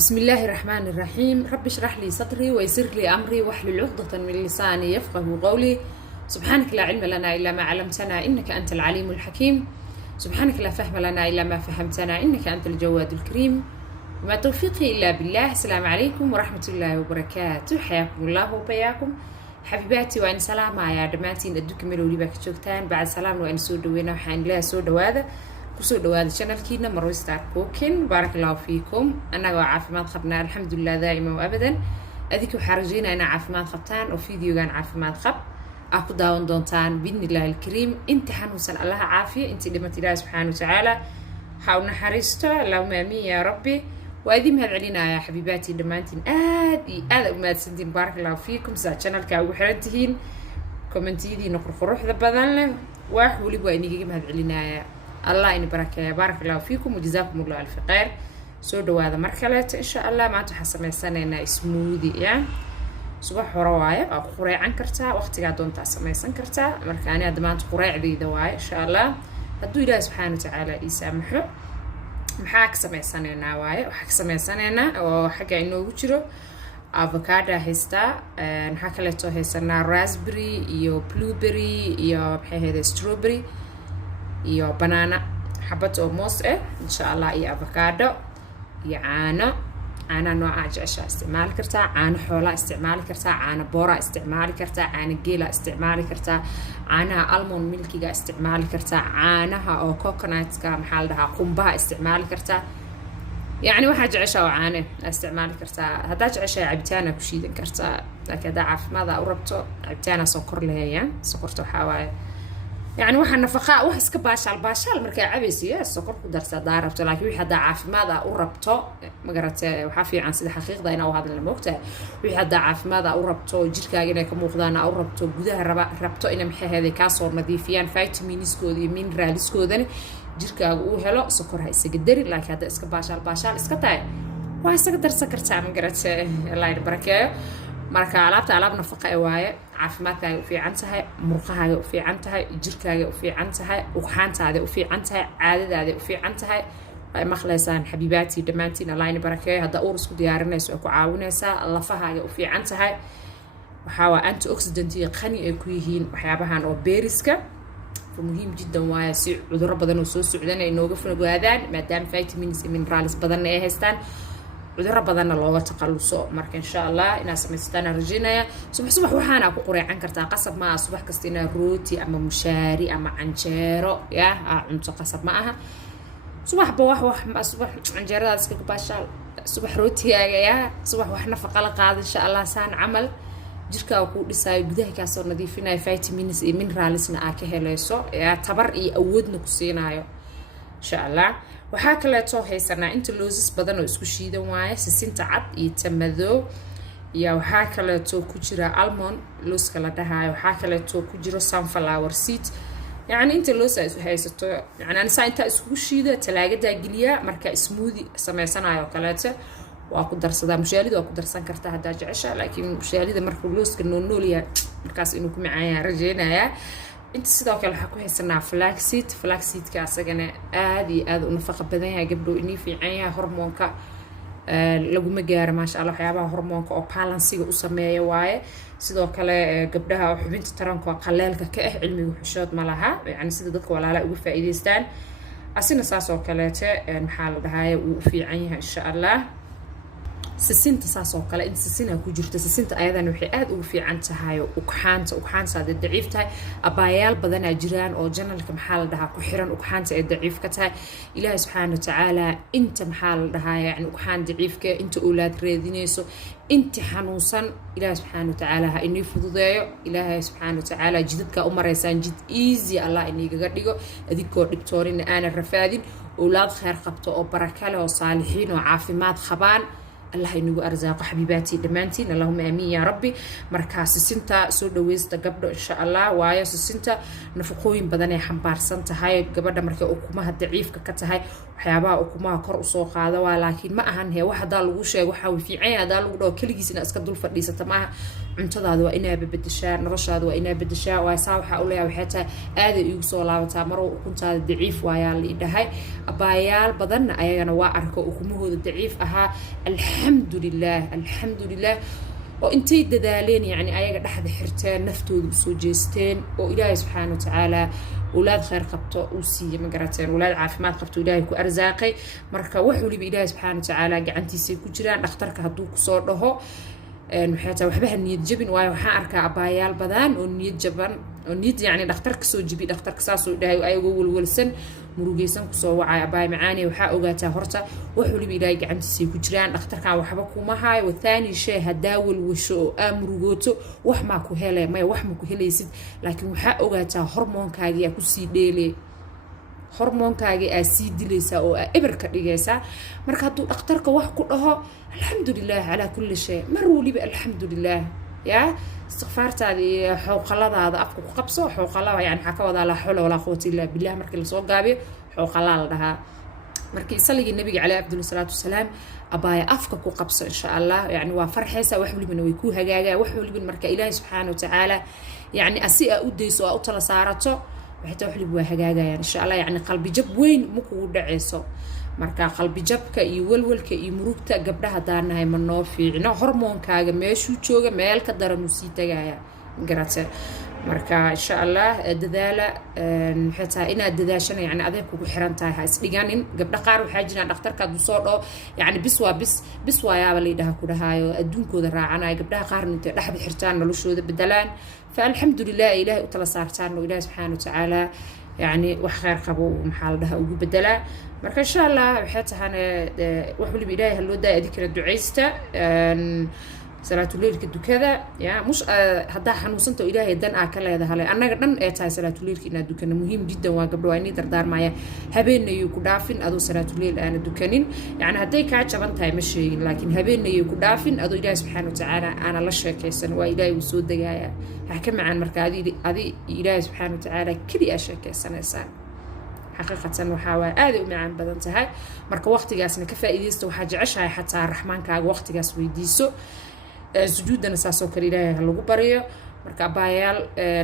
بسم الله الرحمن الرحيم. رب اشرح لي صدري ويسر لي أمري واحلل عقدة من لساني يفقه قولي. سبحانك لا علم لنا إلا ما علمتنا إنك أنت العليم الحكيم. سبحانك لا فهم لنا إلا ما فهمتنا إنك أنت الجواد الكريم. وما توفيقي إلا بالله. السلام عليكم ورحمة الله وبركاته. حياكم الله وبياكم حبيباتي وأن سلامة يا دماتين أدوك ملولي باك جوجتان بعد سلام وأن سود وينا وحان الله سود وهذا kusoo dhawaada channelkiina Marwe Star Cooking. barakallahu fiikum. Anaga caafimaad qabnaa alxamdulillah daa'iman wa abadan. adinku waxaan rajaynayaa inaad caafimaad qabtaan oo fiidiyogan caafimaad qab aad ku daawan doontaan biidhnillaahi alkariim. inta xanuunsan allaha caafiyo, inta dhimatay ilaahay subxaanahu wa tacaala ha u naxariisto. allahumma aamiin yaa rabbi. waa idin mahad celinayaa xabiibaatii dhammaantiin aad iyo aad u mahadsantiin. barakallahu fiikum. saa channelka ugu xiran tihiin kommentiyadiina quruxda badan leh wax waliba waa inigaga mahad celinayaa. الله إني بركة بارك الله فيكم وجزاكم الله ألف خير. سو هذا مركلة إن شاء الله ما تحسمي سنة إن اسمودي يعني صباح رواية أو قريع عن كرتا وقت قاعدون تحسمي سن كرتا مركاني أدمانت قريع ذي دواي إن شاء الله هدو إله سبحانه وتعالى يسامحه محاك سمي سنة نواي وحك سمي سنة وحكي إنه وجرو أفوكادو هستا نحكي لتو هسنا راسبري يو بلوبري يو بحي ستروبري iyo banana xabad oo moos ah insha Allah iyo avocado iyo caano nooca jecesha isticmaali kartaa. caano xoola isticmaali kartaa, caano boora isticmaali kartaa, caano geela isticmaali kartaa, caanaha almond milkiga isticmaali kartaa, caanaha oo coconut-ka maxaa la dhahaa qumbaha isticmaali kartaa. يعني waxa jecesha oo caano isticmaali kartaa. hadaa jecesha cabitaana ku shiidan kartaa, laakiin hadaa caafimaad u rabto cabitaana sokor leeyahay. sokorta waxa waaye يعني واحد نفقاء واحد باشال مركي عبيسي السكر كدرت داربته، لكن واحد عاف ماذا أوربته مقرت وحافي عن سيد حقيقة أنا وهذا الموقع. واحد عاف ماذا أوربته جيركا جينا كموخدانا أوربته جودها ربطه إن محي هذا كاسور نظيفيان فيتامينز كودي مينرالز كودن جيركا وهلا سكر هاي سجدري، لكن هذا باشال إسكتاي واحد سكدر سكرتها مقرت الله يبارك. marka alaab nafaqo waaye caafimaadkaaga u fiican tahay, murqahaaga u fiican tahay, jirkaaga u fiican tahay, uxaantaada u fiican tahay, caadadaada u fiican tahay. ay maqlaysaan xabiibaatii dhammaantiin Allah ina barakeeyo. hadda uur isku diyaarinayso ku caawinaysaa, lafahaaga u fiican tahay. waxa waa antioxidant qani ay ku yihiin waxyaabahan oo beeriska muhiim jiddan waaye si cudurro badan oo soo socdana inooga fogaadaan maadaama vitamins iyo minerals badan ay haystaan. cudurro badanna looga taqaluso. marka insha Allah ina samaystaan rajinaya subax waxaana ku quraacan kartaa. qasab ma aha subax kasta ina rooti ama mushaari ama canjeero ya cunto qasab ma aha. subaxba subax canjeeradaas ka baashaal subax rootigaaga ya subax wax nafaqo la qaad insha Allah saan amal jirkaaga ku dhisay gudaha ka soo nadiifinay vitamins iyo mineralsna aad ka helayso ya tabar iyo awoodna ku siinaayo insha Allah. waxaa kale too haysanaa inta loosas badan oo isku shiidan waaye sisinta cad iyo tamado iyo waxaa kale too ku jira almond looska la dhahayo. waxaa kale too ku jira sunflower seed. يعني inta loos ay haysato yani anisa inta isku shiida talaagada geliya marka smoothie sameysanayo kaleeto waa ku darsadaa. mushaalida waa ku darsan kartaa hadaa jecesha, laakiin mushaalida marka looska noolya markaas inuu ku macaan rajeynaya. inta sidoo kale waxa ku haysanaa flaxseed ka asagana aad iyo aad u nafaqo badan yahay. gabdho inii fiican yahay hormoonka lagu ma gaaro ma sha Allah. waxyaabaha hormoonka oo balansiga u sameeyo waaye. sidoo kale gabdhaha xubinta taranka qaleelka ka ah cilmiga xushood ma laha, yani sida dadka walaalaha uga faa'iideystaan asina saas oo kaleete maxaa la dhahayaa uu u fiican yahay insha Allah. sisinta saas oo kale in sisina ku jirto. sisinta ayadana waxay aad ugu fiican tahay ugxaanta daciif tahay. abaayaal badan ay jiraan oo janalka maxaa la dhahaa ku xiran ugxaanta ay daciif ka tahay. ilaahay subxaanahu wa tacaala inta maxaa la dhahaa yani ugxaan daciifka inta oolaad reedinayso inta xanuunsan ilaahay subxaanahu wa tacaala ha inii fududeeyo. ilaahay subxaanahu wa tacaala jidadka u maraysaan jid easy Allah iniigaga dhigo adigoo dhibtoonina aanan rafaadin. oolaad khayr qabto oo baraka leh oo saalixiin oo caafimaad qabaan الله ينوي أرزاق حبيباتي دمانتين. اللهم آمين يا ربي. مركز سنتا سود ويست قبل إن شاء الله. ويا سنتا نفقوين بدني حمبار سنتا هاي قبل مركز أكمها ضعيف كتهاي وحيابها أكمها كر سوق هذا، ولكن ما أهن هي واحد دال وشة وحاول في عين دال ولو كل جسنا أسكت دول فرديسة معها cuntadaada waa inaa bedeshaa noloshaada waa inaa bedeshaa waa saa waxa u leeyahay waxay tahay aaday igu soo laabataa mar ukuntaada daciif waayaa la dhahay abaayaal badan ayagana waa arko ukumahooda daciif ahaa alxamdulillaah oo intay dadaaleen yani ayaga dhaxda xirteen naftooda u soo jeesteen oo ilaahay subxaanahu wa tacaala أولاد خير قبته وسي مقرتين أولاد عافمات قبته إلهي كو أرزاقي مركا وحولي بإلهي سبحانه وتعالى قعنتي سيكو جيران أختارك هدوك صور له حتى وحبها النيد جبن وحا أركا عبايال بدان ونيد جبن ونيد يعني أختارك سو جبين أختارك ساسو إلهي وأي والسن مروجيسن كسو وعي عباي معاني وحا أوغاتا هرتا وحولي بإلهي قعنتي سيكو جيران أختارك وحبكو مهاي والثاني شيء هداول وشو أمروجوتو وحماكو هيلي ما وحماكو هيلي يسد لكن وحا أوغاتا هرمون كاجي kusii dheele hormoonkaaga aa sii dilaysaa oo aa eber ka dhigaysaa marka hadduu dhakhtarka wax ku dhaho alxamdulilah calaa kulli shay mar waliba alxamdulilah yaa istikfaartaada iyo xowqaladaada afka ku qabso xowqalada yani waxaa ka wadaa laa xawla walaa quwata illaa billah markii lasoo gaabiyo xowqalaa la dhahaa markii saligii nabiga caleyhi afdal salaatu wasalaam abaaya afka ku qabso insha allah yani waa farxaysaa wax walibana way ku hagaagaa wax walibana marka ilaahi subxaana wa tacaala yani asi aa u dayso aa u tala saarato وحتى وحلب وهجاجا إن شاء الله يعني قلبي جب وين مكو دعسو مركا قلبي جبك يولولك يمرقت قبلها دارنا هاي من نوفي عنا هرمون كاجا ماشو تشوجا مالك دار نسيتا جايا قرأت مركا إن شاء الله دذالة حتى إن الدذاشنا يعني أذيك وحران تاعها سليجانين قبل قارو حاجنا دكتور كادو صورة يعني بسوا يا ولي ده كلها الدون كذا راعنا قبلها قارن أنت لحد حرتان ولا شو ذا بدلان فالحمد لله إلهي وتلا صارتان وإلهي سبحانه وتعالى يعني وخير قبو محل ده وبدلا مركا إن شاء الله حتى هنا وحولي بإلهي هلو دا ذكر الدعيستا صلاة الليل كدو كذا يا مش هدا حنوصنتو إلهي دن أكل هذا هلا أنا قدن إتاي صلاة الليل كنا دوكنا مهم جدا وقبل وإني دردار معايا هبين يكودافين أدو صلاة الليل أنا دوكنين يعني هداي كعجبان تاي مشي لكن هبين يكودافين أدو إلهي سبحانه وتعالى أنا لا شك يسن وإلهي وسود دجايا حكم عن مركا هذه إلهي سبحانه وتعالى كل أشياء يسن إنسان حقيقة وحاول آذي ومعان بدنتها مركا وقت جاسنا كفائديستو وحاجة عشها حتى الرحمن كاج وقت جاس ويديسو سجودنا ساسو كريده لوgu bariyo marka baayaal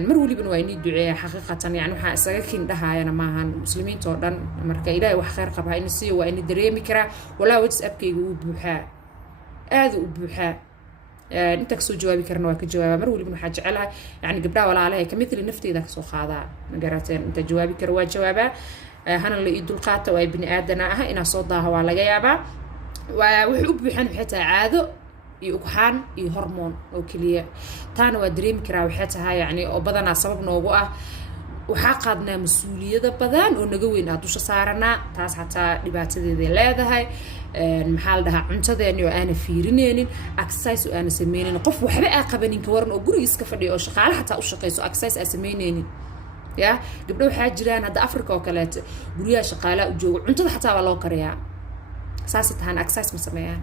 mar waliba waa inii duceeya xaqiiqatan yani waxa isaga kin dhahaayana maahan muslimiinta oo dhan marka ilaahay wax khayr qaba in si waa in dareemi kara walaa WhatsApp-kayga uu buuxaa aad u buuxaa inta ka soo jawaabi karna waa ka jawaaba mar waliba waxa jecelahay yani gabdhaha walaalahay kamithli nafteeda ka soo qaada magarateen inta jawaabi kara waa jawaaba hana la idul qaata waa ibni aadana ah ina soo daaha waa laga yaabaa waa wuxuu u buuxan xitaa caado يوكحان هرمون أو كلية تانو أدريم كرا وحتها يعني أو بدنا سبب نوجوه وحقدنا مسؤولية بدن ونجوين هادوش صارنا تاس حتى لبعض ذي لا هاي المحل ده عنده ذي أنا فيرنين أكسايس وأنا سمينين قف وحبقى قبلين كورن أو جوري يسكفني أو شغال حتى أو شقيس أكسايس أسمينين يا قبلوا حاجران هذا أفريقيا وكلات جوريا شغالة وجو عنده حتى والله كريا أساسا هان أكسايس مسميان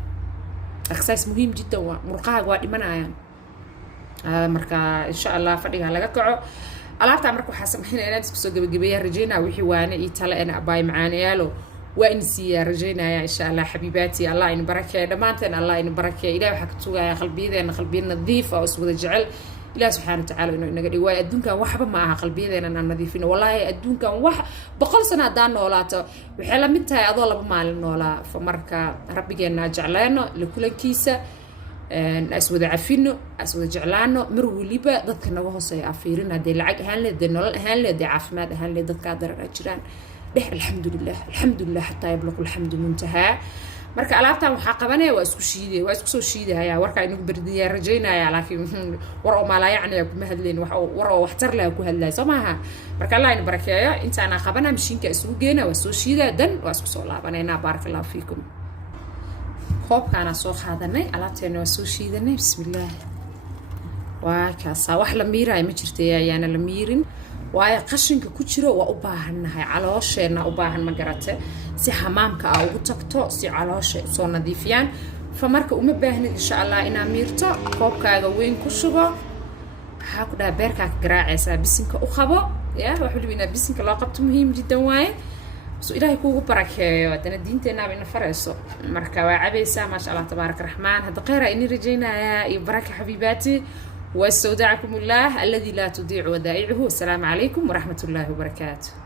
أكساس مهم جدا ومرقها قوادي منايا مركا إن شاء الله فديها لغا كعو ألابتا مركو حاسم حين إنا تسكسو قبقبيا رجينا وحي وانا إيتالا إنا أباي معاني يالو وإنسيا رجينا يا إن شاء الله حبيباتي الله إن بركة دمانتين الله إن بركة إلهي وحكتوها يا قلبي ذا إن قلبي نظيفة واسود جعل إله سبحانه وتعالى إنه نقدر واي أدون كان وحبا معها قلبي ذا إننا نظيفين والله أدون كان بقول سنة دان نولاته وحلا منتها أضل بمال نولا فمركا ربي جينا جعلانه لكل كيسة أسود عفينه أسود جعلانه مرو ليبا ضدك نوه سيعفيرين هذي العق هنلي ذي نول هنلي ذي عفماد هنلي ضدك قادر الجيران ده الحمد لله حتى يبلغ الحمد منتهى marka alaabtan waxa qabanay waa isku soo shiiday warka inuu bardiya rajaynaya laakiin war oo malaayacna kuma hadleen war oo waxtar leh ku hadlay Soomaha marka Allah in barakeeyo inta ana qabana mishiinka isugu geena waa soo shiiday dan waa isku soo laabanayna barakallahu fiikum qoobkana soo qaadanay alaabteena waa soo shiidanay bismillaah waa kaasa wax la miiray ma jirtay ayaana la miirin waayo qashinka ku jiro waa u baahanahay caloosheena u baahan ma garate si xamaamka ah ugu tagto si caloosha soo nadiifiyaan famarka uma baahnid insha Allah ina miirto koobkaaga weyn ku shubo waxa ku dhaa beerka garaacaysa bisinka u qabo ya waxa libina bisinka loo qabto muhiim jiddan waaye soo ilaahay kuugu barakeeyo dana diinteena ina farayso marka waa cabaysa ma sha Allah tabaarak rahmaan hada qeyra in rajaynaya iyo baraka habiibati واستودعكم الله الذي لا تضيع ودائعه. والسلام عليكم ورحمة الله وبركاته.